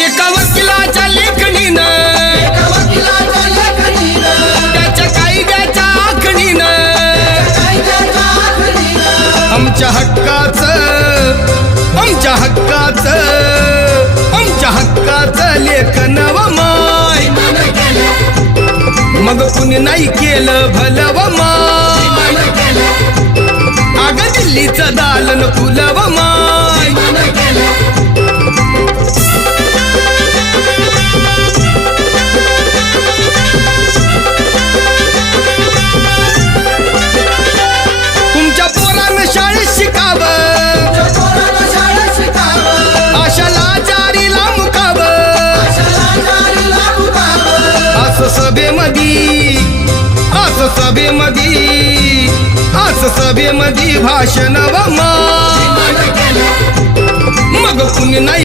एका वकिलाच्या लेखणीनं त्याच्या कायद्याच्या आखणीनं आमच्या हक्काचं लेखन व माय मग कुणी नाही केलं भलं व माय अग दिल्लीचं दालन फुलं व माय तुमच्या पोरानं शाळेत शिकावं आशाला जारीला मुकावं असं सभेमधी भाषण व माय मग कुणी नाही